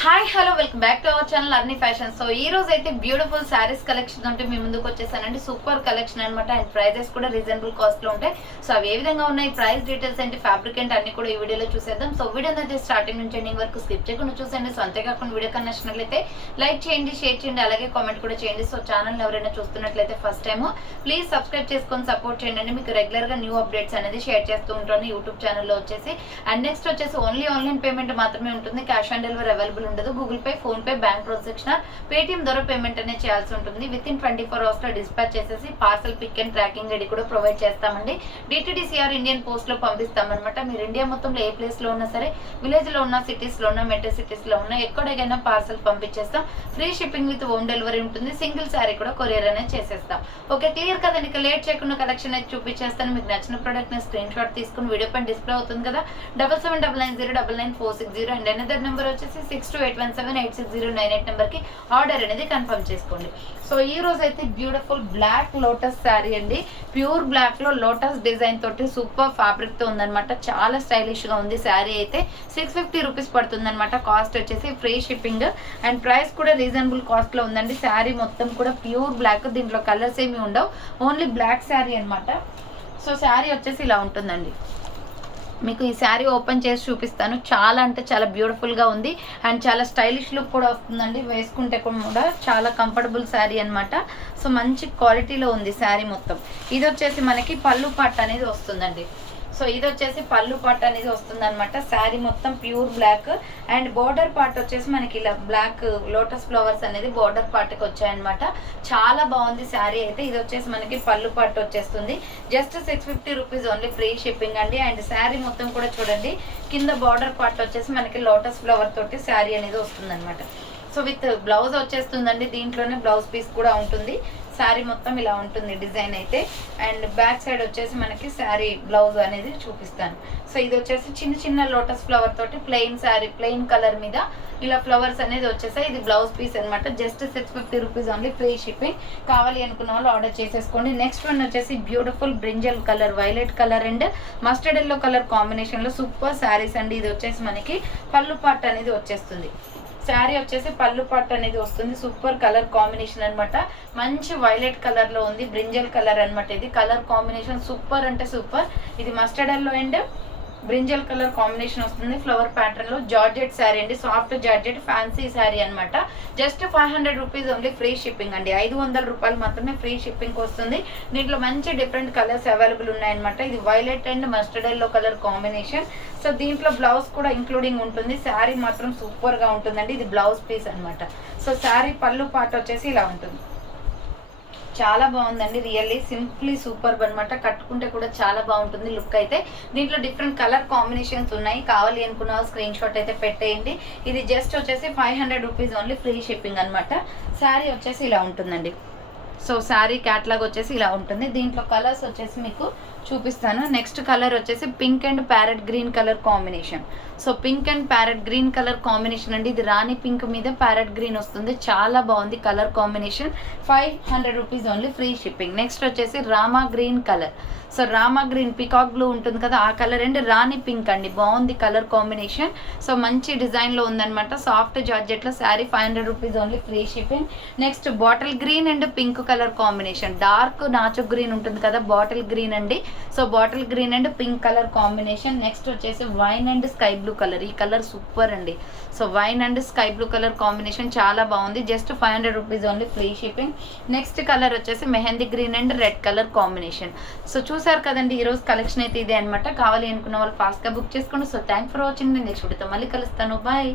Hi hello welcome back to our channel Arni fashion. So ఈ రోజు అయితే బ్యూటిఫుల్ శారీస్ కలెక్షన్ అంటే మీ ముందుకు వచ్చేసానండి. సూపర్ కలెక్షన్ అనమాట. అండ్ ప్రైజెస్ కూడా రీజనబుల్ కాస్ట్ లో ఉంటాయి. సో అవి ఏ విధంగా ఉన్నాయి, ప్రైస్ డీటెయిల్స్ ఏంటి, ఫ్యాబ్రిక్ ఏంటి అన్ని కూడా ఈ వీడియోలో చూసేద్దాం. సో వీడియో అయితే స్టార్టింగ్ నుంచి ఎండింగ్ వరకు స్కిప్ చేయకుండా చూసేయండి. సో అంతేకాకుండా వీడియో కన్నా నచ్చినట్లయితే లైక్ చేయండి, షేర్ చేయండి, అలాగే కామెంట్ కూడా చేయండి. సో ఛానల్ ఎవరైనా చూస్తున్నట్లయితే ఫస్ట్ టైం ప్లీజ్ సబ్స్క్రైబ్ చేసుకొని సపోర్ట్ చేయండి. మీకు రెగ్యులర్ గా న్యూ అప్డేట్స్ అనేది షేర్ చేస్తూ ఉంటాను యూట్యూబ్ ఛానల్లో వచ్చేసి. అండ్ నెక్స్ట్ వచ్చేసి ఓన్లీ ఆన్లైన్ పేమెంట్ మాత్రమే ఉంటుంది. క్యాష్ ఆన్ డెలివరీ అవైలబుల్ ఉండదు. Google Pay, PhonePe, bank transaction, Paytm ద్వారా పేమెంట్ అనేది చేయాల్సి ఉంటుంది. విత్ ఇన్ 24 hours లో డిస్పాచ్ చేసేసి parcel pick and tracking ID కూడా ప్రొవైడ్ చేస్తామండి. డిటిడిసిఆర్ ఇండియన్ పోస్ట్ లో పంపిస్తామన్నమాట. మీరు ఇండియా మొత్తంలో ఏ ప్లేస్ లో ఉన్నా సరే, విలేజ్ లో ఉన్న, సిటీస్ లో ఉన్న, మెట్రో సిటీస్ లో ఉన్న ఎక్కడికైనా పార్సల్ పంపించేస్తాం. Free shipping with home delivery ఉంటుంది. సింగిల్ శారీ కూడా కొరియర్ అనేది చేసేస్తాం. ఓకే, క్లియర్ కదండి. ఇక లేట్ చేయకుండా కలెక్షన్ అయితే చూపించేస్తాను. మీకు నచ్చిన ప్రోడక్ట్ ని స్క్రీన్ షాట్ తీసుకుని వీడియో పైన డిస్ప్లే అవుతుంది కదా, 7799099460 అండ్ అనదర్ నెంబర్ వచ్చేసి 6281786098 నెంబర్ కి ఆర్డర్ అనేది కన్ఫర్మ్ చేసుకోండి. సో ఈ రోజు అయితే బ్యూటిఫుల్ బ్లాక్ లోటస్ శారీ అండి. ప్యూర్ బ్లాక్ లో లోటస్ డిజైన్ తోటి సూపర్ ఫ్యాబ్రిక్ తో ఉందన్నమాట. చాలా స్టైలిష్ గా ఉంది. శారీ అయితే 650 రూపీస్ పడుతుంది అనమాట. కాస్ట్ వచ్చేసి ఫ్రీ షిప్పింగ్ అండ్ ప్రైస్ కూడా రీజనబుల్ కాస్ట్ లో ఉందండి. శారీ మొత్తం కూడా ప్యూర్ బ్లాక్, దీంట్లో కలర్స్ ఏమి ఉండవు, ఓన్లీ బ్లాక్ శారీ అనమాట. సో శారీ వచ్చేసి ఇలా ఉంటుందండి. మీకు ఈ శారీ ఓపెన్ చేసి చూపిస్తాను. చాలా అంటే చాలా బ్యూటిఫుల్గా ఉంది అండ్ చాలా స్టైలిష్ లుక్ కూడా వస్తుందండి. వేసుకుంటే కూడా చాలా కంఫర్టబుల్ శారీ అనమాట. సో మంచి క్వాలిటీలో ఉంది శారీ మొత్తం. ఇది వచ్చేసి మనకి పళ్ళు పట్టు అనేది వస్తుందండి. సో ఇది వచ్చేసి పళ్ళు పార్ట్ అనేది వస్తుంది అనమాట. శారీ మొత్తం pure black and border part వచ్చేసి మనకి ఇలా బ్లాక్ లోటస్ ఫ్లవర్స్ అనేది బోర్డర్ పార్ట్కి వచ్చాయన్నమాట. చాలా బాగుంది శారీ అయితే. ఇది వచ్చేసి మనకి పళ్ళు పార్ట్ వచ్చేస్తుంది. Just 650 rupees only, free shipping అండి. అండ్ శారీ మొత్తం కూడా చూడండి, కింద బార్డర్ పార్ట్ వచ్చేసి మనకి లోటస్ ఫ్లవర్ తోటి శారీ అనేది వస్తుంది అనమాట. సో విత్ బ్లౌజ్ వచ్చేస్తుందండి. దీంట్లోనే బ్లౌజ్ పీస్ కూడా ఉంటుంది. శారీ మొత్తం ఇలా ఉంటుంది డిజైన్ అయితే. అండ్ బ్యాక్ సైడ్ వచ్చేసి మనకి శారీ బ్లౌజ్ అనేది చూపిస్తాను. సో ఇది వచ్చేసి చిన్న చిన్న లోటస్ ఫ్లవర్ తోటి ప్లెయిన్ శారీ, ప్లెయిన్ కలర్ మీద ఇలా ఫ్లవర్స్ అనేది వచ్చేసాయి. ఇది బ్లౌజ్ పీస్ అనమాట. Just 650 rupees only, free shipping. కావాలి అనుకున్న వాళ్ళు ఆర్డర్ చేసేసుకోండి. నెక్స్ట్ వన్ వచ్చేసి beautiful brinjal colour, violet colour and mustard yellow colour combination లో సూపర్ శారీస్ అండి. ఇది వచ్చేసి మనకి పళ్ళు పార్ట్ అనేది వచ్చేస్తుంది. శారీ వచ్చేసి పళ్ళు పట్టు అనేది వస్తుంది. సూపర్ కలర్ కాంబినేషన్ అనమాట. మంచి వైలెట్ కలర్ లో ఉంది, బ్రింజల్ కలర్ అనమాట. ఇది కలర్ కాంబినేషన్ సూపర్ అంటే సూపర్. ఇది mustard yellow and brinjal colour combination వస్తుంది. ఫ్లవర్ ప్యాటర్న్ లో జార్జెట్ శారీ అండి. సాఫ్ట్ జార్జెట్ ఫ్యాన్సీ శారీ అనమాట. Just 500 rupees only, free shipping అండి. 500 రూపాయలు మాత్రమే ఫ్రీ షిప్పింగ్ వస్తుంది. దీంట్లో మంచి డిఫరెంట్ కలర్స్ అవైలబుల్ ఉన్నాయన్నమాట. ఇది violet and mustard yellow colour combination. So దీంట్లో బ్లౌజ్ కూడా ఇంక్లూడింగ్ ఉంటుంది. శారీ మాత్రం సూపర్ గా ఉంటుందండి. ఇది బ్లౌజ్ పీస్ అనమాట. సో శారీ పళ్ళు పార్ట్ వచ్చేసి ఇలా ఉంటుంది. చాలా బాగుందండి. రియల్లీ సింప్లీ సూపర్ అనమాట. కట్టుకుంటే కూడా చాలా బాగుంటుంది లుక్ అయితే. దీంట్లో డిఫరెంట్ కలర్ కాంబినేషన్స్ ఉన్నాయి. కావాలి అనుకున్న స్క్రీన్ షాట్ అయితే పెట్టేయండి. ఇది జస్ట్ వచ్చేసి 500 రూపీస్ ఓన్లీ, ఫ్రీ షిప్పింగ్ అనమాట. శారీ వచ్చేసి ఇలా ఉంటుందండి. సో శారీ క్యాట్లాగ్ వచ్చేసి ఇలా ఉంటుంది. దీంట్లో కలర్స్ వచ్చేసి మీకు చూపిస్తాను. నెక్స్ట్ కలర్ వచ్చేసి pink and parrot green colour combination. So pink and parrot green colour combination అండి. ఇది రాణి పింక్ మీద ప్యారెట్ గ్రీన్ వస్తుంది. చాలా బాగుంది colour combination. 500 rupees only, free shipping. Next వచ్చేసి రామా గ్రీన్ కలర్. సో రామా గ్రీన్ పికాక్ బ్లూ ఉంటుంది కదా, ఆ కలర్ అండ్ రాణి పింక్ అండి. బాగుంది కలర్ కాంబినేషన్. సో మంచి డిజైన్ లో ఉందన్నమాట. సాఫ్ట్ జార్జెట్ లో sari 500 rupees only, free shipping. Next bottle green and pink colour combination. Dark నాచు గ్రీన్ ఉంటుంది కదా, బాటిల్ గ్రీన్ అండి. So bottle green and pink colour combination. Next వచ్చేసి wine and sky blue colour. ఈ colour super అండి. So wine and sky blue colour combination చాలా బాగుంది. Just 500 rupees only, free shipping. Next colour వచ్చేసి mehndi green and red colour combination. So చూసారు కదండి, ఈ రోజు కలెక్షన్ అయితే ఇదే అనమాట. కావాలి అనుకున్న వాళ్ళు ఫాస్ట్ గా బుక్ చేసుకోండి. So thank for watching. Next వీడియోతో మళ్ళీ కలుస్తాను. బాయ్.